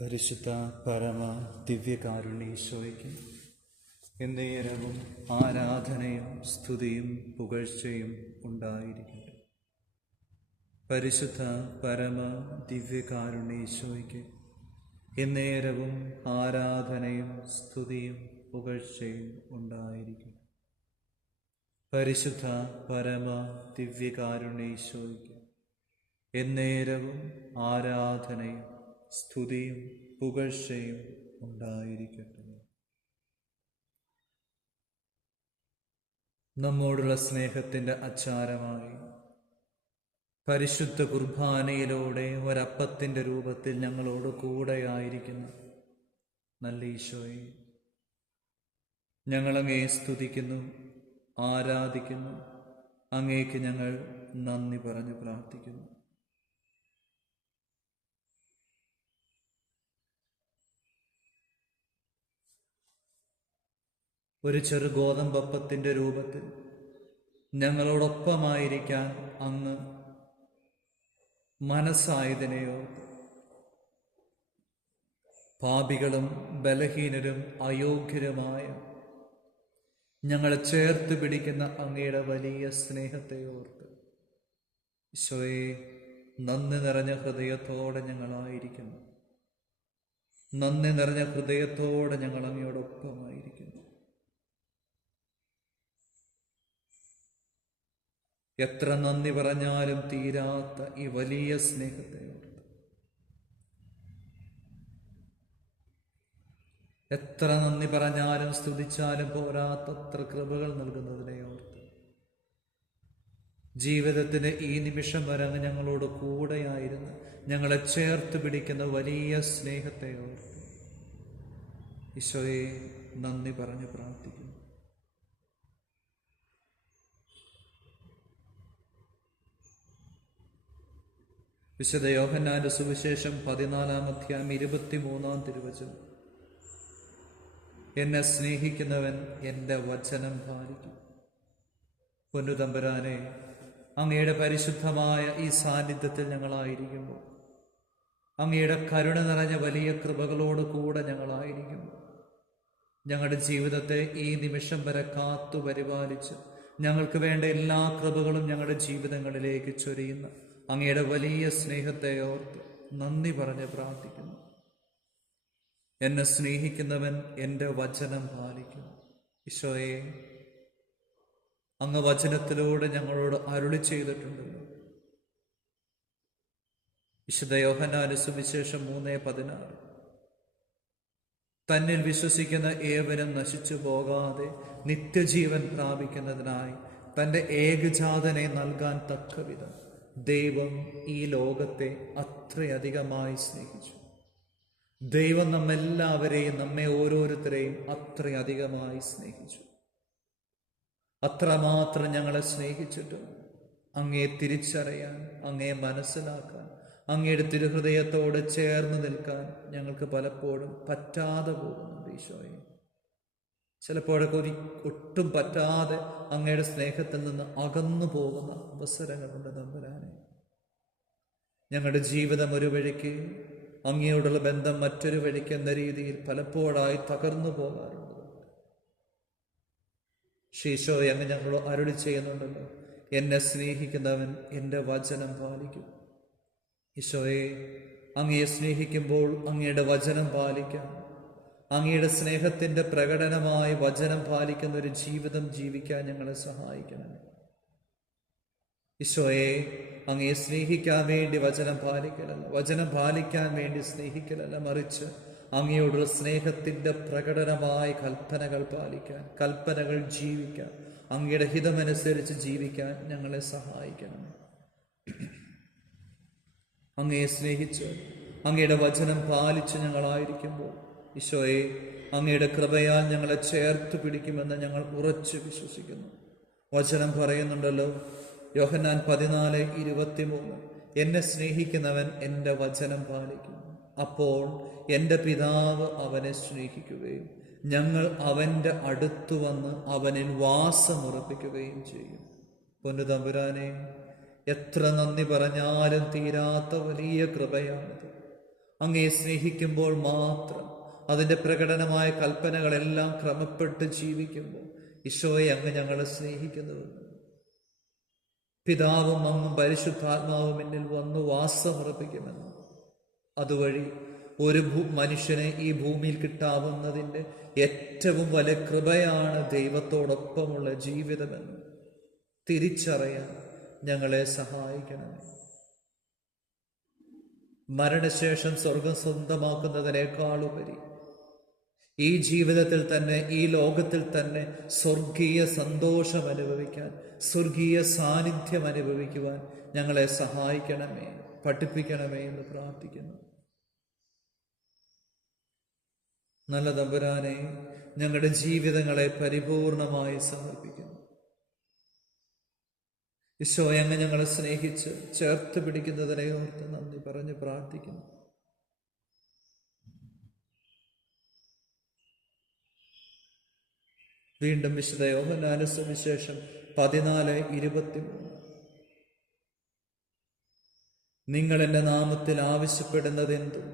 പരിശുദ്ധ പരമ ദിവ്യകാരുണ്യേശോയ്ക്ക് എന്നേരവും ആരാധനയും സ്തുതിയും പുകഴ്ചയും ഉണ്ടായിരിക്കട്ടെ. പരിശുദ്ധ പരമ ദിവ്യകാരുണ്യേശോയ്ക്ക് എന്നേരവും ആരാധനയും സ്തുതിയും പുകഴ്ചയും ഉണ്ടായിരിക്കട്ടെ. പരിശുദ്ധ പരമ ദിവ്യകാരുണ്യേശോയ്ക്ക് എന്നേരവും ആരാധനയും സ്തുതിയും പുകഴ്ചയും ഉണ്ടായിരിക്കട്ടെ. നമ്മോടുള്ള സ്നേഹത്തിൻ്റെ അച്ചാരമായി പരിശുദ്ധ കുർബാനയിലൂടെ ഒരപ്പത്തിൻ്റെ രൂപത്തിൽ ഞങ്ങളോട് കൂടെയായിരിക്കുന്ന നല്ല ഈശോയെ, ഞങ്ങളങ്ങേ സ്തുതിക്കുന്നു, ആരാധിക്കുന്നു. അങ്ങേക്ക് ഞങ്ങൾ നന്ദി പറഞ്ഞു പ്രാർത്ഥിക്കുന്നു. ഒരു ചെറു ഗോതമ്പപ്പത്തിൻ്റെ രൂപത്തിൽ ഞങ്ങളോടൊപ്പമായിരിക്കാൻ അങ്ങ് മനസ്സായതിനെയോ, പാപികളും ബലഹീനരും അയോഗ്യരുമായ ഞങ്ങളെ ചേർത്ത് പിടിക്കുന്ന അങ്ങയുടെ വലിയ സ്നേഹത്തെ ഓർത്ത് ഈശോയെ, നന്ദി നിറഞ്ഞ ഹൃദയത്തോടെ ഞങ്ങളായിരിക്കുന്നു. നന്ദി നിറഞ്ഞ ഹൃദയത്തോടെ ഞങ്ങൾ അങ്ങയോടൊപ്പമായിരിക്കുന്നു. എത്ര നന്ദി പറഞ്ഞാലും തീരാത്ത ഈ വലിയ സ്നേഹത്തെ ഓർത്ത്, എത്ര നന്ദി പറഞ്ഞാലും സ്തുതിച്ചാലും പോരാത്തത്ര കൃപകൾ നൽകുന്നതിനെ ഓർത്ത്, ജീവിതത്തിന്റെ ഈ നിമിഷം വരെ അങ്ങ് ഞങ്ങളോട് കൂടെയായിരുന്നു ഞങ്ങളെ ചേർത്ത് പിടിക്കുന്ന വലിയ സ്നേഹത്തെ ഓർത്ത് ഈശോയെ നന്ദി പറഞ്ഞ് പ്രാർത്ഥിക്കുന്നു. വിശുദ്ധ യോഹന്നാന്റെ സുവിശേഷം 14-ാം അധ്യായം 23-ാം തിരുവചനം: എന്നെ സ്നേഹിക്കുന്നവൻ എൻ്റെ വചനം പാലിക്കും. പൊന്നുതമ്പുരാനെ, അങ്ങയുടെ പരിശുദ്ധമായ ഈ സാന്നിധ്യത്തിൽ ഞങ്ങളായിരിക്കുമ്പോൾ, അങ്ങയുടെ കരുണ നിറഞ്ഞ വലിയ കൃപകളോട് കൂടെ ഞങ്ങളായിരിക്കുമ്പോൾ, ഞങ്ങളുടെ ജീവിതത്തെ ഈ നിമിഷം വരെ കാത്തു പരിപാലിച്ച് ഞങ്ങൾക്ക് വേണ്ട എല്ലാ കൃപകളും ഞങ്ങളുടെ ജീവിതങ്ങളിലേക്ക് ചൊരിയുന്ന അങ്ങയുടെ വലിയ സ്നേഹത്തെ ഓർത്ത് നന്ദി പറഞ്ഞ് പ്രാർത്ഥിക്കുന്നു. എന്നെ സ്നേഹിക്കുന്നവൻ എൻ്റെ വചനം പാലിക്കും. ഈശോയെ, അങ്ങ് വചനത്തിലൂടെ ഞങ്ങളോട് അരുളി ചെയ്തിട്ടുണ്ടല്ലോ. വിശുദ്ധ യോഹന്നാന്റെ സുവിശേഷം 3:16: തന്നിൽ വിശ്വസിക്കുന്ന ഏവരും നശിച്ചു പോകാതെ നിത്യജീവൻ പ്രാപിക്കുന്നതിനായി തൻ്റെ ഏകജാതനെ നൽകാൻ തക്കവിധം ദൈവം ഈ ലോകത്തെ അത്രയധികമായി സ്നേഹിച്ചു. ദൈവം നമ്മെല്ലാവരെയും, നമ്മെ ഓരോരുത്തരെയും അത്രയധികമായി സ്നേഹിച്ചു. അത്രമാത്രം ഞങ്ങളെ സ്നേഹിച്ചിട്ടും അങ്ങയെ തിരിച്ചറിയാൻ, അങ്ങയെ മനസ്സിലാക്കാൻ, അങ്ങയുടെ തിരുഹൃദയത്തോട് ചേർന്ന് നിൽക്കാൻ ഞങ്ങൾക്ക് പലപ്പോഴും പറ്റാതെ പോകുന്നുണ്ട് ഈശോയെ. ചിലപ്പോഴൊക്കെ ഒട്ടും പറ്റാതെ അങ്ങയുടെ സ്നേഹത്തിൽ നിന്ന് അകന്നു പോകുന്ന അവസരങ്ങളുണ്ട് തമ്പുരാനെ. ഞങ്ങളുടെ ജീവിതം ഒരു വഴിക്ക്, അങ്ങയോടുള്ള ബന്ധം മറ്റൊരു വഴിക്ക് എന്ന രീതിയിൽ പലപ്പോഴായി തകർന്നു പോകാറുണ്ട്. ഈശോയെ, അങ്ങ് ഞങ്ങളോട് അരുളി ചെയ്യുന്നുണ്ടല്ലോ, എന്നെ സ്നേഹിക്കുന്നവൻ എൻ്റെ വചനം പാലിക്കും. ഈശോയെ, അങ്ങയെ സ്നേഹിക്കുമ്പോൾ അങ്ങയുടെ വചനം പാലിക്കാം, അങ്ങയുടെ സ്നേഹത്തിൻ്റെ പ്രകടനമായി വചനം പാലിക്കുന്ന ഒരു ജീവിതം ജീവിക്കാൻ ഞങ്ങളെ സഹായിക്കണം. ഈശോയെ, അങ്ങയെ സ്നേഹിക്കാൻ വേണ്ടി വചനം പാലിക്കലല്ല, വചനം പാലിക്കാൻ വേണ്ടി സ്നേഹിക്കലല്ല, മറിച്ച് അങ്ങയോടുള്ള സ്നേഹത്തിൻ്റെ പ്രകടനമായ കൽപ്പനകൾ പാലിക്കാൻ, കൽപ്പനകൾ ജീവിക്കാൻ, അങ്ങയുടെ ഹിതമനുസരിച്ച് ജീവിക്കാൻ ഞങ്ങളെ സഹായിക്കണം. അങ്ങയെ സ്നേഹിച്ച് അങ്ങയുടെ വചനം പാലിച്ച് ഞങ്ങളായിരിക്കുമ്പോൾ ഈശോയെ, അങ്ങയുടെ കൃപയാൽ ഞങ്ങളെ ചേർത്ത് പിടിക്കുമെന്ന് ഞങ്ങൾ ഉറച്ചു വിശ്വസിക്കുന്നു. വചനം പറയുന്നുണ്ടല്ലോ, യോഹന്നാൻ 14:23: എന്നെ സ്നേഹിക്കുന്നവൻ എൻ്റെ വചനം പാലിക്കും, അപ്പോൾ എൻ്റെ പിതാവ് അവനെ സ്നേഹിക്കുകയും ഞങ്ങൾ അവൻ്റെ അടുത്തു വന്ന് അവനിൽ വാസമുറപ്പിക്കുകയും ചെയ്യും. പൊന്നുതമ്പുരാനെ, എത്ര നന്ദി പറഞ്ഞാലും തീരാത്ത വലിയ കൃപയാണിത്. അങ്ങയെ സ്നേഹിക്കുമ്പോൾ മാത്രം അതിൻ്റെ പ്രകടനമായ കൽപ്പനകളെല്ലാം ക്രമപ്പെട്ട് ജീവിക്കുമ്പോൾ ഈശോയെ അങ്ങ് ഞങ്ങളെ സ്നേഹിക്കുന്നുവെന്ന് പിതാവും അങ്ങും പരിശുദ്ധാത്മാവും എന്നിൽ വന്നു വാസമുറപ്പിക്കുമെന്ന് അതുവഴി ഒരു മനുഷ്യനെ ഈ ഭൂമിയിൽ കിട്ടാവുന്നതിൻ്റെ ഏറ്റവും വലിയ കൃപയാണ് ദൈവത്തോടൊപ്പമുള്ള ജീവിതമെന്ന് തിരിച്ചറിയാൻ ഞങ്ങളെ സഹായിക്കണമേ. മരണശേഷം സ്വർഗം സ്വന്തമാക്കുന്നതിനേക്കാളുപരി ഈ ജീവിതത്തിൽ തന്നെ, ഈ ലോകത്തിൽ തന്നെ സ്വർഗീയ സന്തോഷം അനുഭവിക്കാൻ, സ്വർഗീയ സാന്നിധ്യം അനുഭവിക്കുവാൻ ഞങ്ങളെ സഹായിക്കണമേ, പഠിപ്പിക്കണമേ എന്ന് പ്രാർത്ഥിക്കുന്നു. നല്ല തമ്പുരാനെ, ഞങ്ങളുടെ ജീവിതങ്ങളെ പരിപൂർണമായി സമർപ്പിക്കുന്നു. ഈശോയെ, അങ്ങ് ഞങ്ങളെ സ്നേഹിച്ച് ചേർത്ത് പിടിക്കുന്നതിനെ ഓർത്ത് നന്ദി പറഞ്ഞ് പ്രാർത്ഥിക്കുന്നു. വീണ്ടും വിശുദ്ധ യോഹന്നാന്റെ സുവിശേഷം 14:23 നിങ്ങൾ എൻ്റെ നാമത്തിൽ ആവശ്യപ്പെടുന്നതെന്തും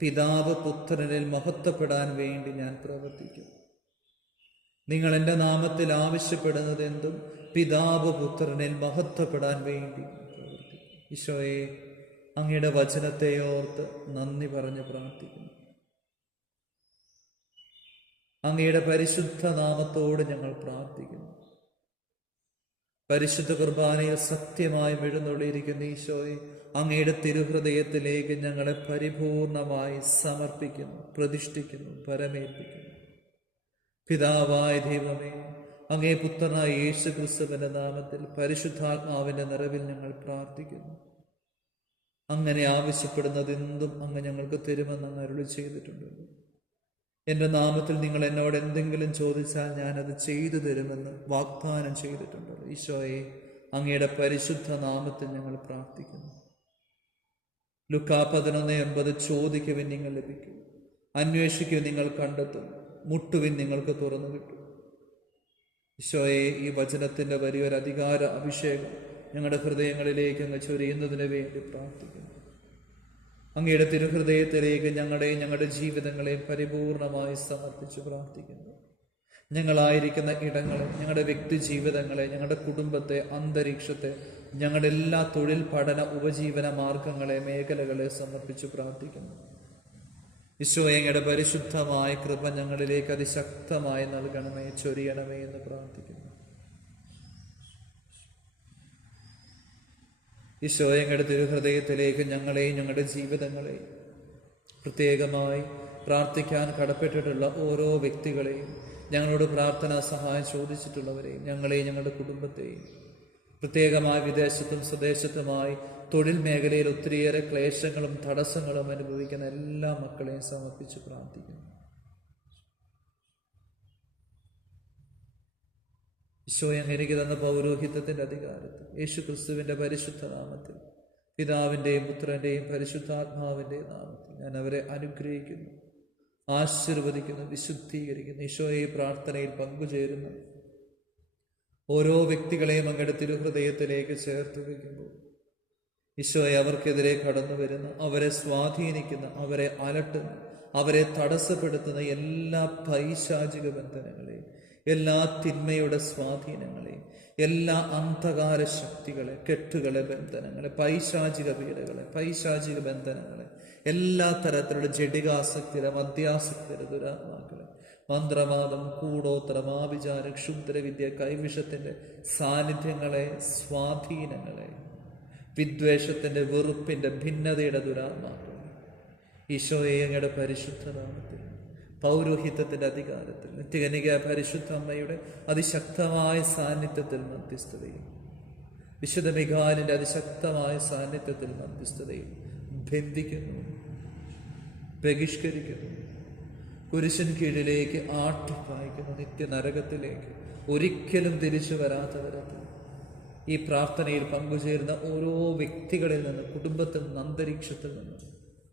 പിതാവ് പുത്രനിൽ മഹത്വപ്പെടാൻ വേണ്ടി ഞാൻ പ്രവർത്തിക്കും. നിങ്ങൾ എൻ്റെ നാമത്തിൽ ആവശ്യപ്പെടുന്നതെന്തും പിതാവ് പുത്രനിൽ മഹത്വപ്പെടാൻ വേണ്ടി പ്രവർത്തിക്കും. ഈശോയെ, അങ്ങയുടെ വചനത്തെ ഓർത്ത് നന്ദി പറഞ്ഞ് പ്രാർത്ഥിക്കുന്നു. അങ്ങയുടെ പരിശുദ്ധ നാമത്തോട് ഞങ്ങൾ പ്രാർത്ഥിക്കുന്നു. പരിശുദ്ധ കുർബാനയിൽ സത്യമായി എഴുന്നള്ളിയിരിക്കുന്ന ഈശോയെ, അങ്ങയുടെ തിരുഹൃദയത്തിലേക്ക് ഞങ്ങളെ പരിപൂർണമായി സമർപ്പിക്കുന്നു, പ്രതിഷ്ഠിക്കുന്നു, പരമേൽപ്പിക്കുന്നു. പിതാവായ ദൈവമേ, അങ്ങേ പുത്രനായ യേശു ക്രിസ്തുവിന്റെ നാമത്തിൽ പരിശുദ്ധാത്മാവിന്റെ നിറവിൽ ഞങ്ങൾ പ്രാർത്ഥിക്കുന്നു. അങ്ങനെ ആവശ്യപ്പെടുന്നതെന്തും അങ്ങ് ഞങ്ങൾക്ക് തരുമെന്ന് അങ്ങ് അരുളി ചെയ്തിട്ടുണ്ടല്ലോ. എൻ്റെ നാമത്തിൽ നിങ്ങൾ എന്നോട് എന്തെങ്കിലും ചോദിച്ചാൽ ഞാനത് ചെയ്തു തരുമെന്ന് വാഗ്ദാനം ചെയ്തിട്ടുണ്ടല്ലോ. ഈശോയെ, അങ്ങയുടെ പരിശുദ്ധ നാമത്തിൽ ഞങ്ങൾ പ്രാർത്ഥിക്കുന്നു. ലുക്കാ 11:80 ചോദിക്കുവിൻ നിങ്ങൾ ലഭിക്കും, അന്വേഷിക്കുവിൻ നിങ്ങൾ കണ്ടെത്തും, മുട്ടുവിൻ നിങ്ങൾക്ക് തുറന്നു കിട്ടും. ഈശോയെ, ഈ വചനത്തിൻ്റെ വലിയൊരു അധികാര അഭിഷേകം ഞങ്ങളുടെ ഹൃദയങ്ങളിലേക്ക് അങ്ങ് ചൊരിയുന്നതിന് വേണ്ടി പ്രാർത്ഥിക്കുന്നു. അങ്ങയുടെ തിരുഹൃദയത്തിലേക്ക് ഞങ്ങളുടെ ജീവിതങ്ങളെയും പരിപൂർണമായി സമർപ്പിച്ച് പ്രാർത്ഥിക്കുന്നു. ഞങ്ങളായിരിക്കുന്ന ഇടങ്ങളെ, ഞങ്ങളുടെ വ്യക്തി ജീവിതങ്ങളെ, ഞങ്ങളുടെ കുടുംബത്തെ, അന്തരീക്ഷത്തെ, ഞങ്ങളുടെ എല്ലാ തൊഴിൽ, പഠന, ഉപജീവന മാർഗങ്ങളെ, മേഖലകളെ സമർപ്പിച്ച് പ്രാർത്ഥിക്കുന്നു. ഈശോയെ, അങ്ങയുടെ പരിശുദ്ധമായ കൃപ ഞങ്ങളിലേക്ക് അതിശക്തമായി നൽകണമേ, ചൊരിയണമേ എന്ന് പ്രാർത്ഥിക്കുന്നു. ഈശോയെ, അങ്ങയുടെ തിരുഹൃദയത്തിലേക്ക് ഞങ്ങളെയും ഞങ്ങളുടെ ജീവിതങ്ങളെയും, പ്രത്യേകമായി പ്രാർത്ഥിക്കാൻ കടപ്പെട്ടിട്ടുള്ള ഓരോ വ്യക്തികളെയും, ഞങ്ങളോട് പ്രാർത്ഥനാ സഹായം ചോദിച്ചിട്ടുള്ളവരെയും, ഞങ്ങളെയും ഞങ്ങളുടെ കുടുംബത്തെയും, പ്രത്യേകമായി വിദേശത്തും സ്വദേശത്തുമായി തൊഴിൽ മേഖലയിൽ ഒത്തിരിയേറെ ക്ലേശങ്ങളും തടസ്സങ്ങളും അനുഭവിക്കുന്ന എല്ലാ മക്കളെയും സമർപ്പിച്ച് പ്രാർത്ഥിക്കുന്നു. ഈശോയെ, എനിക്ക് തന്ന പൗരോഹിത്യത്തിന്റെ അധികാരത്തിൽ യേശു ക്രിസ്തുവിന്റെ പരിശുദ്ധ നാമത്തിൽ, പിതാവിൻ്റെയും പുത്രൻ്റെയും പരിശുദ്ധാത്മാവിൻ്റെയും നാമത്തിൽ ഞാൻ അവരെ അനുഗ്രഹിക്കുന്നു, ആശീർവദിക്കുന്നു, വിശുദ്ധീകരിക്കുന്നു. ഈശോയെ, ഈ പ്രാർത്ഥനയിൽ പങ്കുചേരുന്ന ഓരോ വ്യക്തികളെയും അങ്ങയുടെ തിരുഹൃദയത്തിലേക്ക് ചേർത്ത് വയ്ക്കുമ്പോൾ ഈശോയെ, അവർക്കെതിരെ കടന്നു വരുന്ന, അവരെ സ്വാധീനിക്കുന്ന, അവരെ അലട്ടുന്ന, അവരെ തടസ്സപ്പെടുത്തുന്ന എല്ലാ പൈശാചിക ബന്ധനങ്ങളെയും, എല്ലാ തിന്മയുടെ സ്വാധീനങ്ങളെയും, എല്ലാ അന്ധകാര ശക്തികളെ, കെട്ടുകളെ, ബന്ധനങ്ങളെ, പൈശാചിക പീഡകളെ, പൈശാചിക ബന്ധനങ്ങളെ, എല്ലാ തരത്തിലുള്ള ജഡികാസക്തിയുടെ, മദ്യാസക്തിയുടെ, ദുരാത്മാക്കളെ, മന്ത്രവാദം, കൂടോത്രം, ആഭിചാരം, ക്ഷുദ്രവിദ്യ, കൈവിഷത്തിന്റെ സാന്നിധ്യങ്ങളെ, സ്വാധീനങ്ങളെ, വിദ്വേഷത്തിന്റെ, വെറുപ്പിന്റെ, ഭിന്നതയുടെ ദുരാത്മാക്കളെ, ഈശോയെ, അങ്ങയുടെ പരിശുദ്ധ നാമത്തിൽ, പൗരോഹിത്യത്തിന്റെ അധികാരത്തിൽ, നിത്യകന്യക പരിശുദ്ധ അമ്മയുടെ അതിശക്തമായ സാന്നിധ്യത്തിൽ മധ്യസ്ഥതയും, വിശുദ്ധ മിഖായേലിന്റെ അതിശക്തമായ സാന്നിധ്യത്തിൽ മധ്യസ്ഥതയും ബന്ധിക്കുന്നു, ബഹിഷ്കരിക്കുന്നു, കുരിശിന് കീഴിലേക്ക് ആട്ടിപ്പായിക്കുന്നു, നിത്യനരകത്തിലേക്ക് ഒരിക്കലും തിരിച്ചു വരാത്ത തരത്തിൽ ഈ പ്രാർത്ഥനയിൽ പങ്കുചേരുന്ന ഓരോ വ്യക്തികളിൽ നിന്ന്, കുടുംബത്തിൽ നിന്ന്, അന്തരീക്ഷത്തിൽ നിന്ന്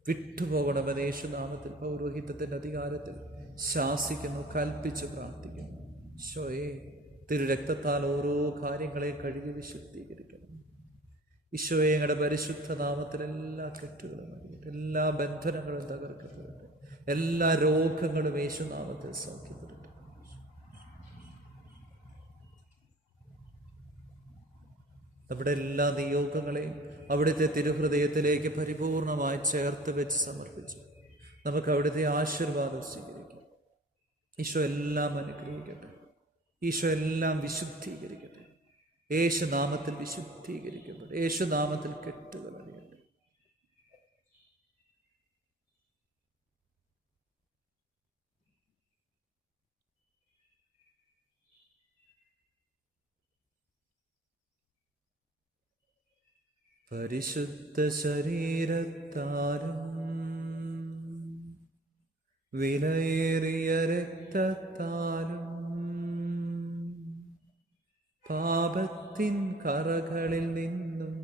വിട്ടുപോകണമെന്ന് യേശുനാമത്തിൽ പൗരോഹിത്യത്തിന്റെ അധികാരത്തിൽ ശാസിക്കുന്നു, കൽപ്പിച്ച് പ്രാർത്ഥിക്കുന്നു. ഈശോയെ, തിരുരക്തത്താൽ ഓരോ കാര്യങ്ങളെയും കഴുകി വിശുദ്ധീകരിക്കണം. ഈശോയെ, ഞങ്ങളുടെ പരിശുദ്ധ നാമത്തിൽ എല്ലാ കെട്ടുകളും സ്വീകരിക്കട്ടെ. എല്ലാ ബന്ധനങ്ങളും തകർക്കപ്പെടട്ടെ. എല്ലാ രോഗങ്ങളും യേശുനാമത്തിൽ സൗഖ്യപ്പെടട്ടെ. നമ്മുടെ എല്ലാ നിയോഗങ്ങളെയും അവിടുത്തെ തിരുഹൃദയത്തിലേക്ക് പരിപൂർണമായി ചേർത്ത് വെച്ച് സമർപ്പിച്ചു. നമുക്ക് അവിടുത്തെ ആശീർവാദം സ്വീകരിക്കാം. ഈശോ എല്ലാം അനുഗ്രഹിക്കട്ടെ. ഈശോ എല്ലാം വിശുദ്ധീകരിക്കട്ടെ. യേശുനാമത്തിൽ വിശുദ്ധീകരിക്കട്ടെ. യേശുനാമത്തിൽ കെട്ടുകളറിയട്ടെ. പരിശുദ്ധ ശരീരത്താലും വിലയേറിയ രക്തത്താലും പാപത്തിൻ കറകളിൽ നിന്നും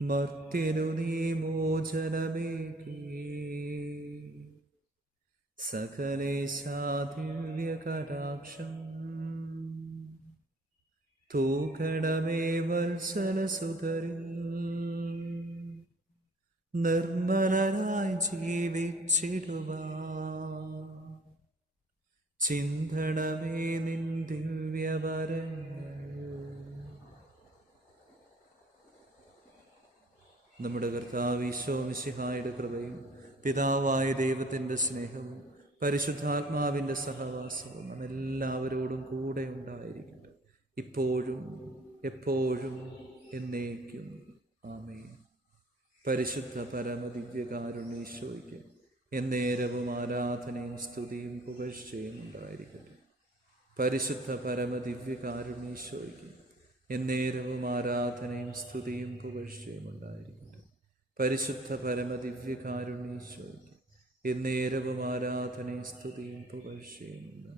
മർത്യനു നീ മോചനമേകി. സകലേശാദിവ്യ കടാക്ഷം തൂക്കണമേ വത്സലസുതരിൽ. നിർമ്മലനായി ജീവിച്ചിടുവാൻ ചിന്തണമേ നിൻ ദിവ്യവരങ്ങൾ. നമ്മുടെ കർത്താവ് ഈശോ മിശിഹായുടെ കൃപയും പിതാവായ ദൈവത്തിൻ്റെ സ്നേഹവും പരിശുദ്ധാത്മാവിൻ്റെ സഹവാസവും നമ്മെല്ലാവരോടും കൂടെ ഉണ്ടായിരിക്കട്ടെ, ഇപ്പോഴും എപ്പോഴും എന്നേക്കും. ആമേൻ. പരിശുദ്ധ പരമദിവ്യകാരുണ്യേശോയ്ക്ക് എന്നേരവും ആരാധനയും സ്തുതിയും പുകഴ്ചയും ഉണ്ടായിരിക്കട്ടെ. പരിശുദ്ധ പരമദിവ്യകാരുണ്യേശോയ്ക്ക് എന്നേരവും ആരാധനയും സ്തുതിയും പുകഴ്ചയും ഉണ്ടായിരിക്കട്ടെ. പരിശുദ്ധ പരമദിവ്യകാരുണ്യേശോയ്ക്ക് എന്നേരവും ആരാധനയും സ്തുതിയും പുകഴ്ചയും ഉണ്ടായിരിക്കട്ടെ.